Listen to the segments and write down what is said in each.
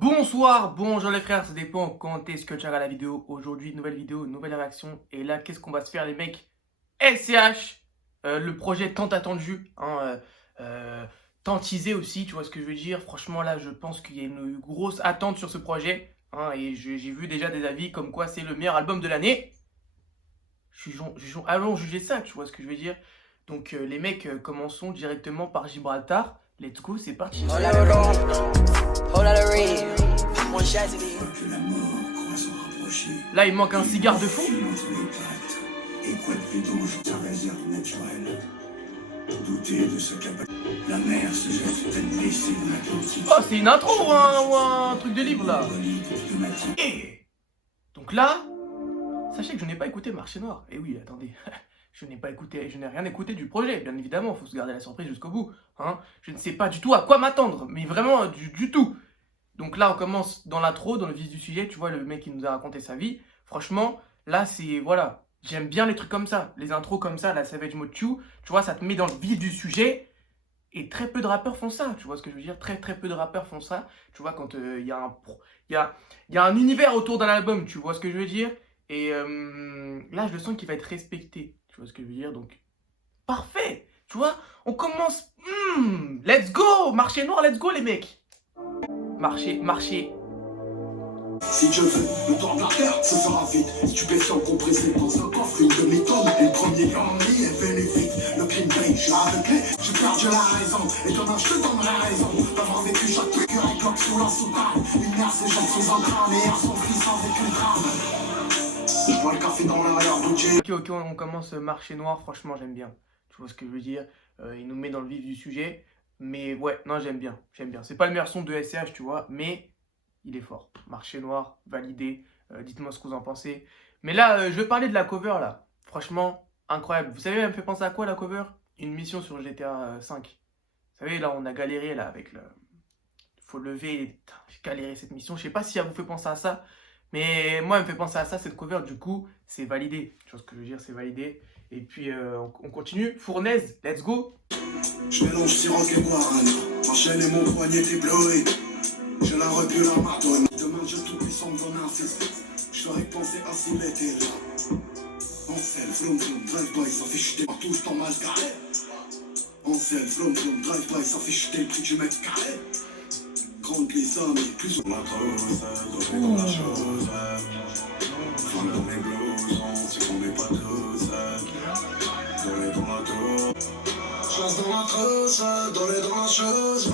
Bonsoir, bonjour les frères, ça dépend quand est-ce que tu regardes la vidéo. Aujourd'hui, nouvelle vidéo, nouvelle réaction. Et là, qu'est-ce qu'on va se faire les mecs? SCH, le projet tant attendu, tant teasé aussi, tu vois ce que je veux dire. Franchement là, je pense qu'il y a une grosse attente sur ce projet. Et j'ai vu déjà des avis comme quoi c'est le meilleur album de l'année. Allons juger ça, tu vois ce que je veux dire. Donc les mecs, commençons directement par Gibraltar. Let's go, c'est parti. Là, il manque un cigare de fou. Et quoi de plus dangereux ta réserve naturelle? Douter de ce qu'a la mer se jette telle blessée dans l'Atlantique. Oh, c'est une intro ou un truc de livre là. Et donc là, sachez que je n'ai pas écouté Marché Noir. Et oui, attendez, je n'ai rien écouté du projet, bien évidemment. Il faut se garder la surprise jusqu'au bout. Je ne sais pas du tout à quoi m'attendre, mais vraiment du tout. Donc là, on commence dans l'intro, dans le vif du sujet. Tu vois, le mec qui nous a raconté sa vie. Franchement, là, c'est, voilà, j'aime bien les trucs comme ça. Les intros comme ça, la Savage Mode Q, tu vois, ça te met dans le vif du sujet. Et très peu de rappeurs font ça, tu vois ce que je veux dire. Très peu de rappeurs font ça. Tu vois, quand il y a un univers autour d'un album, tu vois ce que je veux dire. Et là, je le sens qu'il va être respecté, tu vois ce que je veux dire. Donc, parfait, tu vois. On commence, let's go, Marché Noir, let's go les mecs. Marché. Si je veux, le temps de la terre, ce sera vite. Stupéfiant compressé dans un coffre, une demi-tonne. Et le premier ennemi est bénéfique. Le crime paye, je suis aveuglé, j'ai perdu la raison. Et demain, je te donnerai raison. D'avoir vécu chaque piqûre et cloque sous la soutane. Une mère s'éjette sous un crâne et son fils avec une crâne. Je bois le café dans l'arrière d'Oudjé. Ok, on commence Marché Noir, franchement, j'aime bien. Tu vois ce que je veux dire. Il nous met dans le vif du sujet. Mais ouais, non, j'aime bien. C'est pas le meilleur son de SCH, tu vois, mais il est fort. Marché Noir, validé. Dites-moi ce que vous en pensez. Mais là, je vais parler de la cover, là. Franchement, incroyable. Vous savez, elle me fait penser à quoi, la cover? Une mission sur GTA 5. Vous savez, là, on a galéré, là, avec le... Faut lever... Putain, j'ai galéré cette mission. Je sais pas si elle vous fait penser à ça. Mais moi, elle me fait penser à ça, cette cover. Du coup, c'est validé. Tu vois ce que je veux dire, c'est validé. Et puis, on continue. Fournaise, let's go. Je mélange Siroc et Guarane. Ma chaîne et mon poignet ébloui. Je la recule la martonne. Demain, je tout puissant dans un fils. Je ferai penser à s'il était là. En selle, flom, drive-by, ça fait chuter partout, je t'en mal carré. En selle, flom, drive-by, ça fait chuter le prix du mètre carré. Grande les amis, plus ou moins trop, dans la chose. Fin dans mes blousons, c'est qu'on n'est pas tous. Donner dans la tour. Chance dans la trousse, donner dans la chose.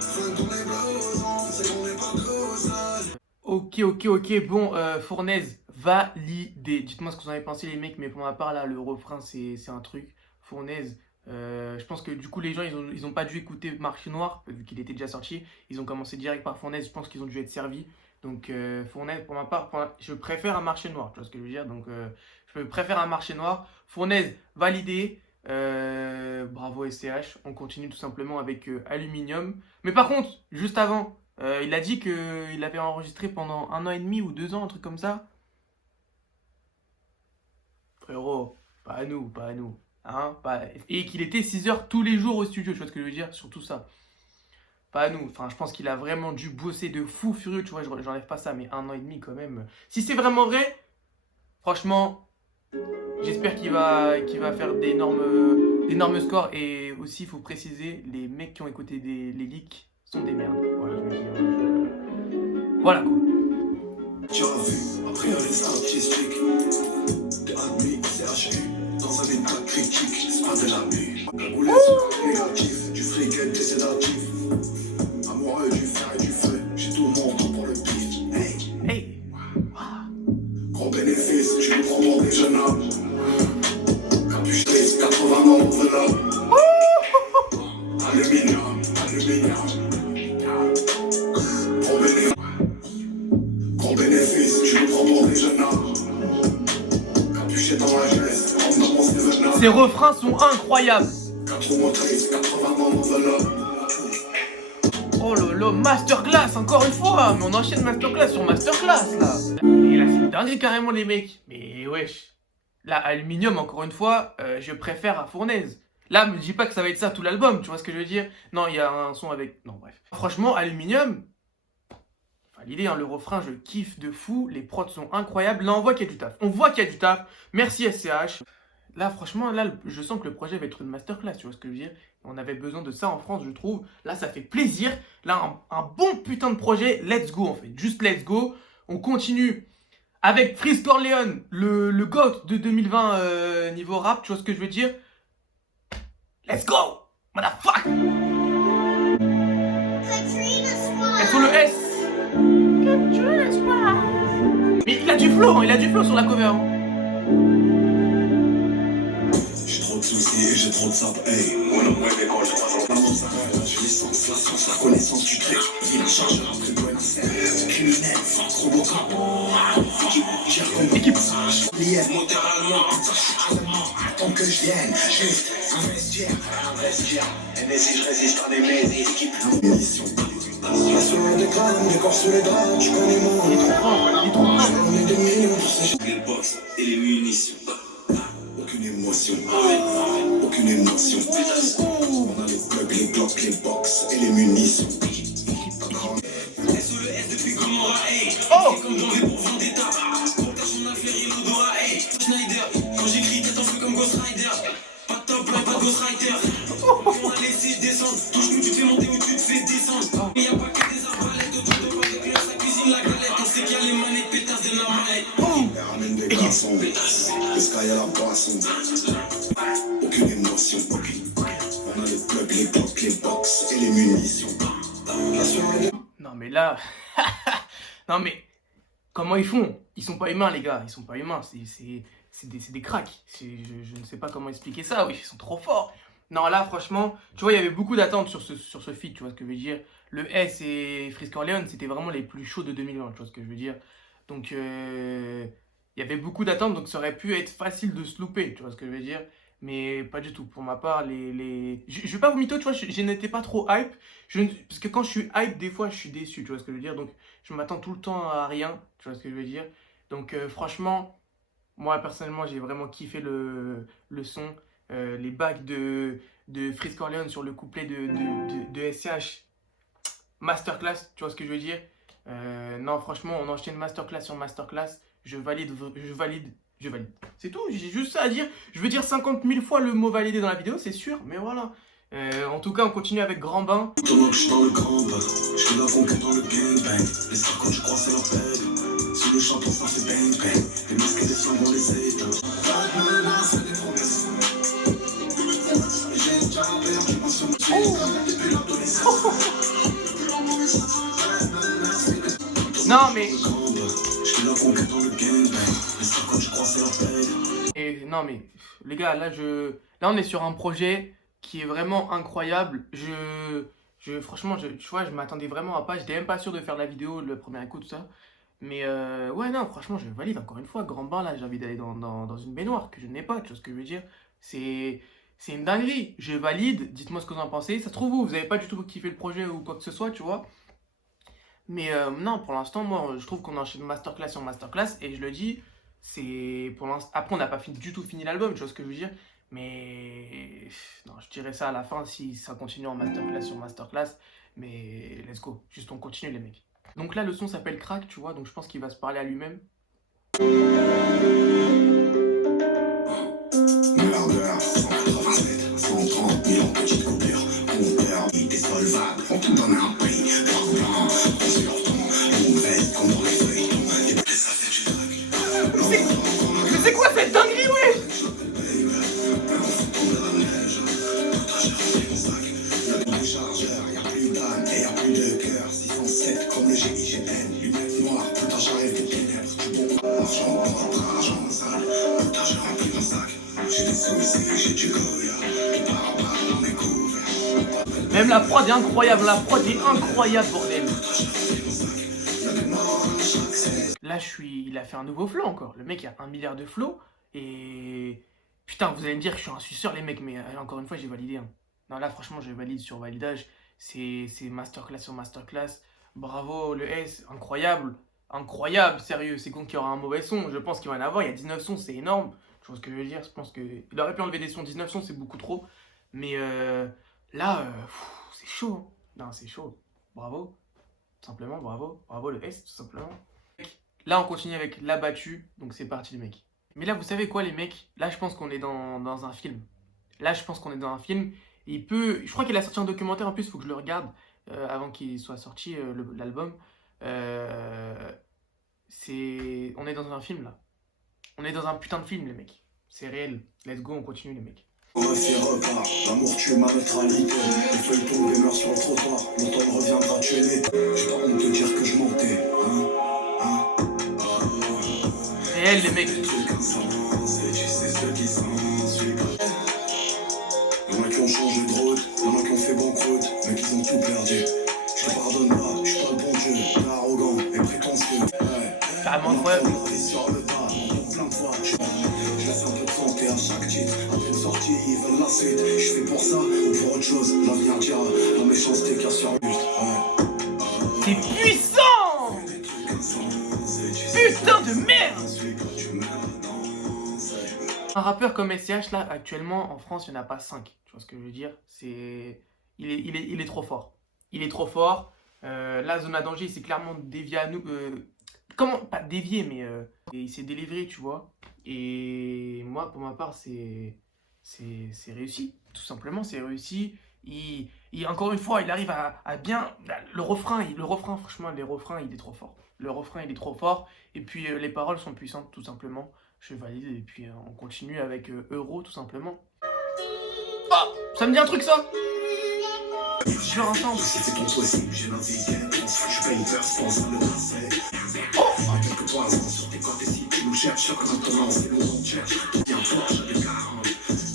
Fin dans mes blousons, c'est qu'on n'est pas tous. Ok. Bon, Fournaise, validé. Dites-moi ce que vous en avez pensé, les mecs. Mais pour ma part, là, le refrain, c'est un truc. Fournaise, je pense que du coup, les gens, ils ont pas dû écouter Marché Noir, vu qu'il était déjà sorti. Ils ont commencé direct par Fournaise. Je pense qu'ils ont dû être servis. Donc, Fournaise, pour ma part, je préfère un Marché Noir. Tu vois ce que je veux dire? Donc, je préfère un Marché Noir. Fournaise, validé. Bravo SCH. On continue tout simplement avec Aluminium. Mais par contre, juste avant, il a dit qu'il avait enregistré pendant 1 an et demi ou 2 ans, un truc comme ça. Frérot, pas à nous. Et qu'il était 6 heures tous les jours au studio, tu vois ce que je veux dire? Surtout ça. Pas à nous. Enfin, je pense qu'il a vraiment dû bosser de fou furieux, tu vois, j'enlève pas ça, mais 1 an et demi quand même. Si c'est vraiment vrai, franchement, j'espère qu'il va faire d'énormes scores. Et aussi, il faut préciser, les mecs qui ont écouté les leaks sont des merdes. Voilà, je veux dire, voilà quoi. Tu as vu, après les statistiques. T'es admis, CHU, dans un état critique. C'est pas de l'abus. Cagoulé, c'est négatif. Du fric et des sédatifs. Amoureux du fer et du feu. J'ai tout le monde pour le pif. Hey. Gros bénéfice, je me prends pour des jeunes hommes. Capuche triste, 80 ans, enveloppe. Aluminium. Gros bénéfice, je me prends pour des jeunes hommes. Capuché dans la jeunesse, on avance des venin. Ces refrains sont incroyables. 4 roues motrices, 80 ans, enveloppe. Oh là, masterclass encore une fois. Mais on enchaîne masterclass sur masterclass là. Et là, c'est une dinguerie carrément les mecs. Mais wesh. Là, Aluminium, encore une fois, je préfère à Fournaise. Là, me dis pas que ça va être ça tout l'album, tu vois ce que je veux dire? Non, il y a un son avec... Non, bref. Franchement, Aluminium, validé, hein, le refrain, je kiffe de fou, les prods sont incroyables, là on voit qu'il y a du taf, on voit qu'il y a du taf, merci SCH. Là franchement, là je sens que le projet va être une masterclass, tu vois ce que je veux dire. On avait besoin de ça en France, je trouve, là ça fait plaisir, là un bon putain de projet, let's go en fait, juste let's go, on continue avec Freeze Corleone, le GOAT de 2020 niveau rap, tu vois ce que je veux dire. Let's go, motherfuck. Et sur le S. Mais il a du flow, hein, il a du flow sur la cover. Hein. J'ai trop de soucis et j'ai trop de sap, hey. La mozzarella, j'ai l'essence, la science, la connaissance du truc. Il a chargeur après Buenos Aires. Criminel, sans Robocop. Équipe. Lièvre, moteur allemand, putain, je suis allemand. Attends que je vienne, juste investir. Et mais si je résiste à des mésis, équipe, munitions. La soirée des crânes, des corps sous les draps, tu connais mon. Il est trop fort, il est trop fort. On est des millions pour ces les box et les munitions. Aucune émotion, aucune émotion. On a les plugs, les glocks, les box et les munitions. Oh! Comme dans V pour Vendetta. Pour personne à faire l'odorat, hey. Schneider, quand j'écris, t'es un peu comme Ghost Rider. Pas de top, pas de Ghost Rider. On a laissé descendre. Touche que tu te fais monter ou tu te fais descendre. Mais y'a pas que des arbalètes. Autour de pas de glace, la cuisine, la galette. On sait qu'il y a les manettes, pétasses de la manette. Ramène des garçons. Le sky à la boisson. Aucune émotion. On a les plugs, les glocks, les box et les munitions. La soirée de... Non mais là... non mais... Comment ils font? Ils sont pas humains les gars, ils sont pas humains, c'est des cracks. Je ne sais pas comment expliquer ça, oui, ils sont trop forts. Non là franchement, tu vois, il y avait beaucoup d'attentes sur ce feat, tu vois ce que je veux dire. Le S et Freeze Corleone, c'était vraiment les plus chauds de 2020, tu vois ce que je veux dire. Donc il y avait beaucoup d'attentes, donc ça aurait pu être facile de se louper, tu vois ce que je veux dire. Mais pas du tout. Pour ma part, Je vais pas vous mytho, tu vois, je n'étais pas trop hype. Parce que quand je suis hype, des fois, je suis déçu, tu vois ce que je veux dire. Donc, je m'attends tout le temps à rien, tu vois ce que je veux dire. Donc, franchement, moi, personnellement, j'ai vraiment kiffé le son. Les bacs de Freeze Corleone sur le couplet de SCH. Masterclass, tu vois ce que je veux dire. Non, franchement, on enchaîne masterclass sur masterclass. Je valide. C'est tout, j'ai juste ça à dire. Je veux dire 50 000 fois le mot validé dans la vidéo, c'est sûr, mais voilà. En tout cas, on continue avec Grand Bain. Pendant que je suis dans le grand bain, je fais la conquête dans le gangbang. Les stars quand je crois c'est leur peine. Sous les chantons ça fait bang bang. Les masques et les flammes dans les états. Pas de menace, des promesses. J'ai déjà perdu ma somme. Depuis l'adolescence. Non mais... Je fais la conquête dans le gangbang. Les stars quand je crois c'est leur peine. Et non mais, les gars, là on est sur un projet qui est vraiment incroyable. Franchement, tu vois, je m'attendais vraiment à pas. J'étais même pas sûr de faire la vidéo, le premier écoute, tout ça. Mais ouais, non, franchement, je valide encore une fois. Grand Bain, là, j'ai envie d'aller dans une baignoire que je n'ai pas, tu vois ce que je veux dire. C'est une dinguerie. Je valide, dites-moi ce que vous en pensez. Ça se trouve, vous n'avez pas du tout kiffé le projet ou quoi que ce soit, tu vois. Mais non, pour l'instant, moi, je trouve qu'on enchaîne masterclass sur masterclass. Et je le dis, c'est pour l'instant. Après, on n'a pas du tout fini l'album, tu vois ce que je veux dire. Mais non, je dirais ça à la fin si ça continue en masterclass sur masterclass. Mais let's go, juste on continue les mecs. Donc là, le son s'appelle Crack, tu vois, donc je pense qu'il va se parler à lui-même. Murder, 187, 130 000 en petites coupures. On perd, il est solvable. On tout donne un prix. Par blanc, on se leur tombe. On veille comme dans les feuilletons. Et ben, ça fait du truc. Mais c'est quoi cette dinguerie, ouais? Comme le GIGN, lunettes noires, putain j'arrive des ténèbres, du bon argent, argent sale, putain j'ai rempli mon sac, j'ai des soucis, j'ai du Goya, tout part dans mes couverts. Même la prod est incroyable, bordel. Là il a fait un nouveau flow encore, le mec il a 1 milliard de flow, et putain vous allez me dire que je suis un suceur les mecs, mais encore une fois j'ai validé. Hein. Non là franchement je valide sur validage, c'est masterclass sur masterclass. Bravo, le S, incroyable, sérieux, c'est con qu'il y aura un mauvais son, je pense qu'il va en avoir, il y a 19 sons, c'est énorme, tu vois ce que je veux dire, je pense qu'il aurait pu enlever des sons, 19 sons c'est beaucoup trop, mais là, c'est chaud, hein. Non c'est chaud, bravo. tout simplement, bravo, bravo le S, tout simplement. Là, on continue avec l'abattu, donc c'est parti les mecs. Mais là, vous savez quoi les mecs? Là, je pense qu'on est dans un film. Là, je pense qu'on est dans un film. Je crois qu'il a sorti un documentaire en plus, il faut que je le regarde avant qu'il soit sorti l'album. On est dans un film là. On est dans un putain de film les mecs. C'est réel. Let's go, on continue les mecs. On refait repas, l'amour tue ma neutralité. Les feuilles tombent et meurent sur le trottoir. Mon temps me reviendra, tu es né. J'ai pas honte de dire que je mentais. Réel les mecs. Y'en a qui ont changé de route, y'en a qui ont fait banqueroute, mais qui ont tout perdu. Je te pardonne pas, je suis pas le bon Dieu, t'es arrogant et prétentieux. Ouais. Carrément incroyable. Sur le pas, plein de fois. Je laisse un peu de santé à chaque titre. Après une sortie, ils veulent la suite. Je fais pour ça ou pour autre chose. L'avenir dira, la méchanceté casse sur but. C'est puissant! Putain de merde! Un rappeur comme SCH là, actuellement en France, il n'y en a pas 5. Tu vois ce que je veux dire? Il est trop fort. Il est trop fort. Là, Zona Danger, il s'est clairement dévié à nous. Comment? Pas dévié, mais il s'est délivré, tu vois. Et moi, pour ma part, c'est réussi. Tout simplement, c'est réussi. Encore une fois, il arrive à bien... Le refrain, franchement, les refrains, il est trop fort. Le refrain, il est trop fort. Et puis, les paroles sont puissantes, tout simplement. Je valide. Et puis, on continue avec Euro, tout simplement. Oh! Ça me dit un truc, ça? Je leur ensemble. C'était ton possible, j'ai navigué. Je paye verse, pense à le passé. À quelques poisons sur tes cordes, et si tu nous cherches, comme un tournant, c'est nous on cherche. Viens fort, j'ai des 40.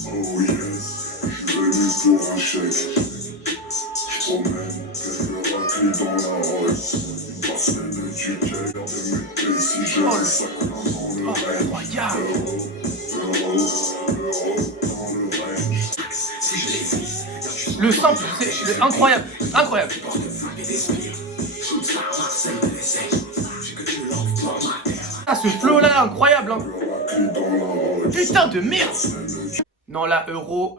Oh yes, je suis venu pour un chèque. Je promène, quelques raclés dans la Rolls. Une parcelle de Duquel, de mes si j'ai un sac dans le rêve. Incroyable! Euro dans le range. Si je les vise, le sample, c'est incroyable, incroyable. Ah, ce flow là, incroyable, hein. Putain de merde. Non, là, Euro,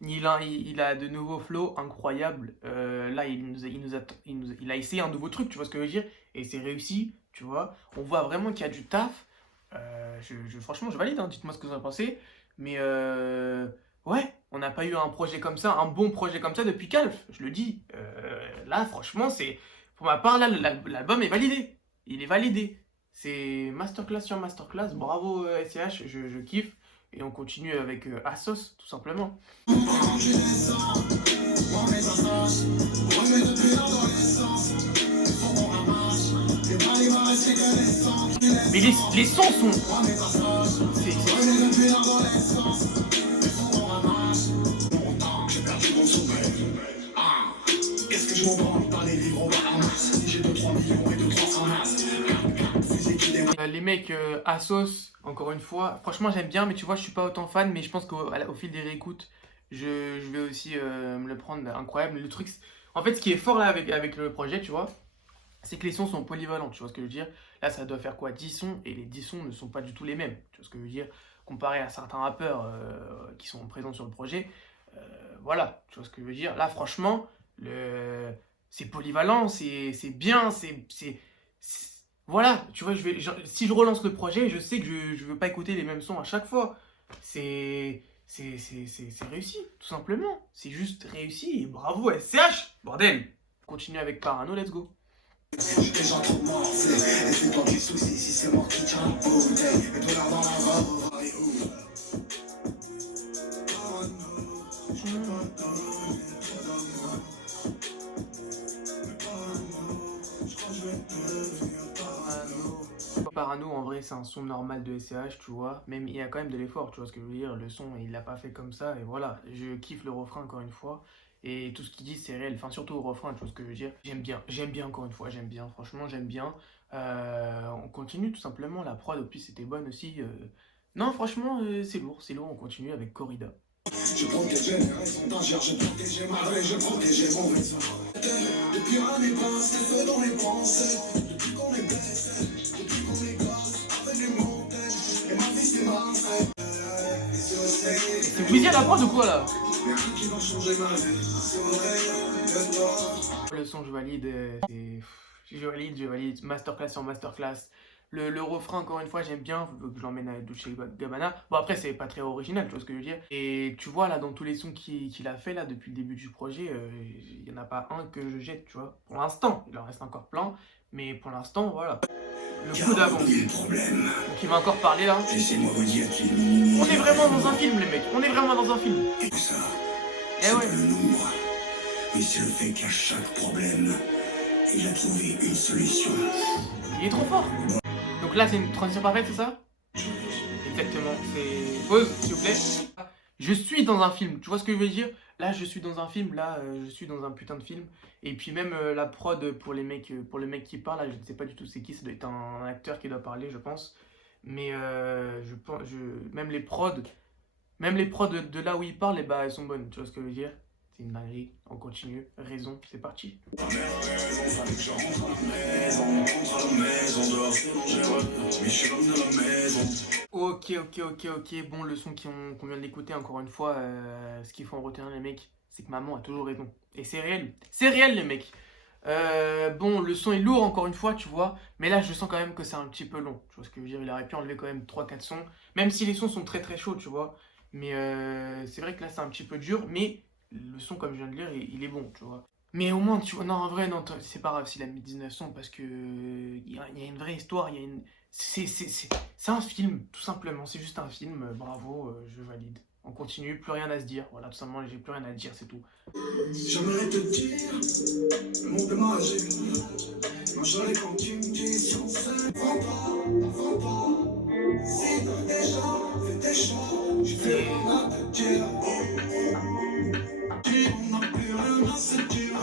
il a de nouveaux flows incroyables. Là, il a essayé un nouveau truc, tu vois ce que je veux dire? Et c'est réussi, tu vois. On voit vraiment qu'il y a du taf. Franchement, je valide, hein. Dites-moi ce que vous en pensez. Mais ouais, on n'a pas eu un projet comme ça, un bon projet comme ça depuis Calf, je le dis. Là, franchement, pour ma part, là, l'album est validé. Il est validé. C'est masterclass sur masterclass. Bravo SCH, je kiffe. Et on continue avec Assos, tout simplement. Mais les sons sont... Qu'est-ce que je m'en branle par les livres au Bahamas? Si j'ai 2-3 millions et 2-3 ramasses. Les mecs Assos, encore une fois, franchement j'aime bien, mais tu vois, je suis pas autant fan, mais je pense qu'au fil des réécoutes, je vais aussi me le prendre incroyable. Le truc, en fait, ce qui est fort là avec le projet, tu vois, c'est que les sons sont polyvalents, tu vois ce que je veux dire. Là, ça doit faire quoi, 10 sons, et les 10 sons ne sont pas du tout les mêmes, tu vois ce que je veux dire, comparé à certains rappeurs qui sont présents sur le projet. Voilà, tu vois ce que je veux dire. Là, franchement, c'est polyvalent, c'est bien, voilà, tu vois, si je relance le projet, je sais que je veux pas écouter les mêmes sons à chaque fois. C'est réussi, tout simplement. C'est juste réussi et bravo SCH, bordel. Continue avec Parano, let's go. J'ai gens trop morcés, et c'est toi qui soucies si c'est moi qui tiens la bouteille. Et toi là dans la robe, allez où? Parano, en vrai, c'est un son normal de SCH, tu vois. Même, il y a quand même de l'effort, tu vois ce que je veux dire. Le son, il l'a pas fait comme ça, et voilà. Je kiffe le refrain, encore une fois. Et tout ce qu'il dit, c'est réel. Enfin, surtout au refrain, tu vois ce que je veux dire. J'aime bien, encore une fois, j'aime bien. Franchement, j'aime bien. On continue, tout simplement. La prod, au plus, c'était bonne aussi. Non, franchement, c'est lourd, on continue avec Corrida. Je protégeais mes raisons d'agir, je protégeais ma vraie, je protégeais mon raison. Depuis un épaisse, c'est feu dans les pensées. Depuis qu'on est blessé, depuis qu'on est gosse, avec les montagnes, et ma vie c'est ma fête. C'est Wheezy à la prod ou quoi là? Rien qui va changer ma vie, c'est vrai, de toi. Le son, je valide. Je valide. Masterclass sur masterclass. Le refrain, encore une fois, j'aime bien. Je l'emmène à Dolce Gabbana. Bon, après, c'est pas très original, tu vois ce que je veux dire. Et tu vois, là, dans tous les sons qu'il a fait, là, depuis le début du projet, il y en a pas un que je jette, tu vois. Pour l'instant, il en reste encore plein. Mais pour l'instant, voilà. Le coup d'avance. Donc, il va encore parler, là. Laissez-moi vous dire qu'il est On est vraiment dans un film, les mecs. On est vraiment dans un film. Et ça, Eh c'est ouais. pas le nombre, mais c'est le fait qu'à chaque problème, il a trouvé une solution. Il est trop fort. Donc là, c'est une transition parfaite, c'est ça? Exactement. C'est pause, s'il vous plaît. Je suis dans un film. Tu vois ce que je veux dire? Là, je suis dans un film. Là, je suis dans un putain de film. Et puis même la prod pour les mecs qui parlent, là, je ne sais pas du tout c'est qui. Ça doit être un acteur qui doit parler, je pense. Mais je pense, même les prods de là où il parle, eh ben, elles sont bonnes. Tu vois ce que je veux dire? C'est une dinguerie. On continue. Raison, c'est parti. Ok. Bon, le son qu'on vient d'écouter, encore une fois, ce qu'il faut en retenir, les mecs, c'est que maman a toujours raison. Et c'est réel. C'est réel, les mecs. Bon, le son est lourd, encore une fois, tu vois. Mais là, je sens quand même que c'est un petit peu long. Tu vois ce que je veux dire? Il aurait pu enlever quand même 3-4 sons. Même si les sons sont très très chauds, tu vois. Mais c'est vrai que là, c'est un petit peu dur. Mais le son, comme je viens de lire, il est bon, tu vois. Mais au moins, tu vois, non, en vrai, non, c'est pas grave s'il a mis 19 sons parce que il y a une vraie histoire, il y a une... C'est un film, tout simplement, c'est juste un film, bravo, je valide. On continue, plus rien à se dire, voilà, tout simplement, j'ai plus rien à dire, c'est tout. J'aimerais te dire, le monde est magique. Ma chérie, quand tu me dis si on s'aime, vends pas. Si t'as déjà fait tes choix, je fais rien à te dire. Si on n'a plus rien à se dire,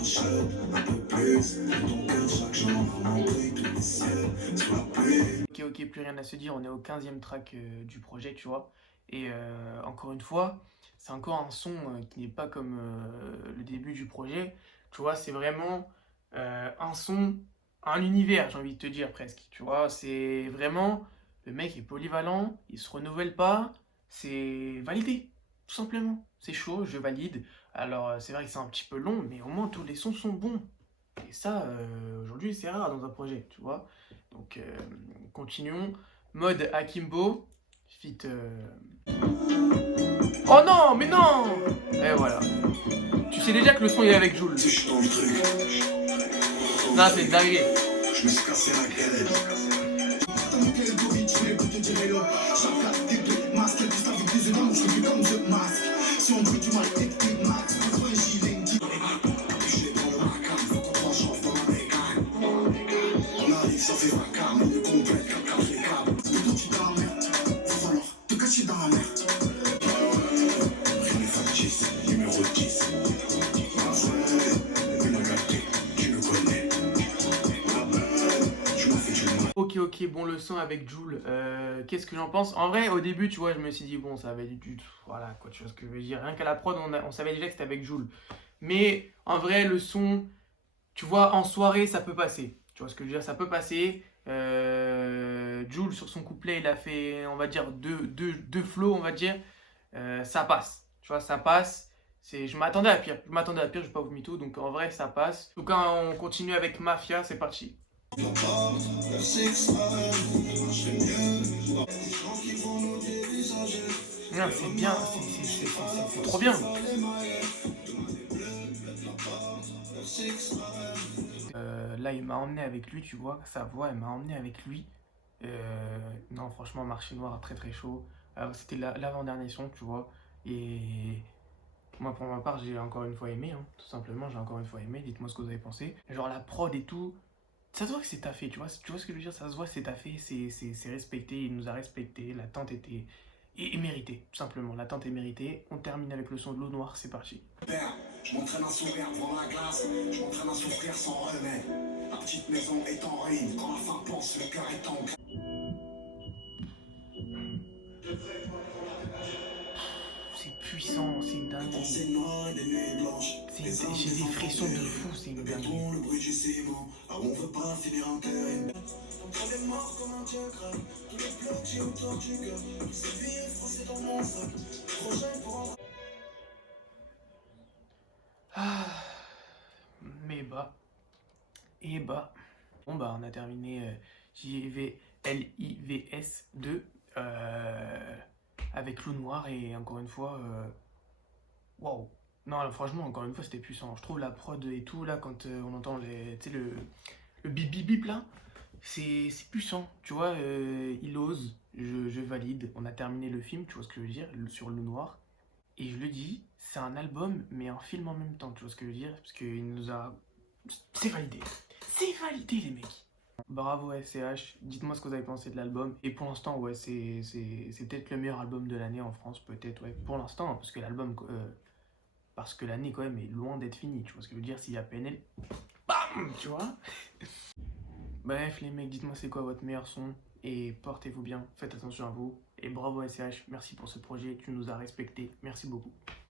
achète un peu plus. Ton cœur, chaque jour m'a montré que le ciel soit plus. Ok, plus rien à se dire, on est au 15e track du projet, tu vois. Et encore une fois, c'est encore un son qui n'est pas comme le début du projet. Tu vois, c'est vraiment un son, un univers, j'ai envie de te dire presque. Tu vois, c'est vraiment, le mec est polyvalent, il se renouvelle pas, c'est validé, tout simplement. C'est chaud, je valide. Alors, c'est vrai que c'est un petit peu long, mais au moins tous les sons sont bons. Et ça, aujourd'hui, c'est rare dans un projet, tu vois. Donc, continuons. Mode Akimbo, fit... Oh non, mais non! Et voilà. Tu sais déjà que le son il est avec Jul. Si je suis dans le truc, Non, c'est dingue. je me suis cassé la gueule. Dans quel gorille tu fais pour te dire hello? Chaque des deux masques, elle dit avec des énormes, je suis comme The Mask. Si on veut du mal, t'es max, prends un gilet, une dit. Je suis dans le macam, faut qu'on prend chance dans la bécane. On arrive, ça fait vacarme, on est complète, quelqu'un fait câble. Plutôt tu dans la merde, faut falloir te cacher dans la merde. Rien n'est factice, numéro 10. Une gâtée, tu le connais. Tu m'as fait du mal. Ok, bon, le son avec Jul, qu'est-ce que j'en pense? En vrai, au début, tu vois, je me suis dit, bon, ça va être du... Voilà, quoi, tu vois ce que je veux dire. Rien qu'à la prod, on savait déjà que c'était avec Jul. Mais, en vrai, le son, tu vois, en soirée, ça peut passer. Tu vois ce que je veux dire, ça peut passer. Jul, sur son couplet, il a fait, on va dire, deux flows, on va dire. Ça passe. Tu vois, ça passe. Je m'attendais à pire. Je vais pas vous mytho. Donc, en vrai, ça passe. En tout cas, on continue avec Mafia. C'est parti. Non, c'est bien, c'est trop bien. Là, il m'a emmené avec lui, tu vois, sa voix, elle m'a emmené avec lui. Non, franchement, Marché Noir, très très chaud. C'était l'avant-dernier son, tu vois. Et moi, pour ma part, j'ai encore une fois aimé, hein, tout simplement, j'ai encore une fois aimé. Dites-moi ce que vous avez pensé. Genre, la prod et tout, ça se voit que c'est taffé, tu vois ce que je veux dire, ça se voit que c'est taffé, c'est respecté, il nous a respecté, l'attente était et méritée, tout simplement, l'attente est méritée. On termine avec le son de l'eau noire, c'est parti. Père, je m'entraîne à sourire devant la glace, je m'entraîne à souffrir sans remède. La petite maison est en ruine, quand la faim pense, le cœur est en... C'est puissant, c'est une dinguerie. C'est noir et des nuits blanches. J'ai des frissons de fou, c'est une dinguerie. Béton, le bruit du ciment, ah on veut pas finir en terre. On est mort comme un dieu grave, tous les blocs j'ai autour du cœur, tous ces billets français dans mon sac, prochain pour en... Ah, Et bah, bon bah on a terminé JVLIVS 2 avec Loup Noir et encore une fois, waouh. Non, là, franchement, encore une fois, c'était puissant. Je trouve la prod et tout, là, quand on entend tu sais, le bip bip bip là, c'est puissant. Tu vois, il ose, je valide. On a terminé le film, tu vois ce que je veux dire, sur Loup Noir. Et je le dis, c'est un album, mais un film en même temps, tu vois ce que je veux dire, parce qu'il nous a. C'est validé. C'est validé, les mecs. Bravo SCH, dites-moi ce que vous avez pensé de l'album. Et pour l'instant, ouais, c'est peut-être le meilleur album de l'année en France, peut-être, ouais, pour l'instant, hein, parce que l'année quand même est loin d'être finie, tu vois ce que je veux dire, s'il y a PNL, bam, tu vois. Bref, les mecs, dites-moi c'est quoi votre meilleur son, et portez-vous bien, faites attention à vous, et bravo SCH, merci pour ce projet, tu nous as respectés, merci beaucoup.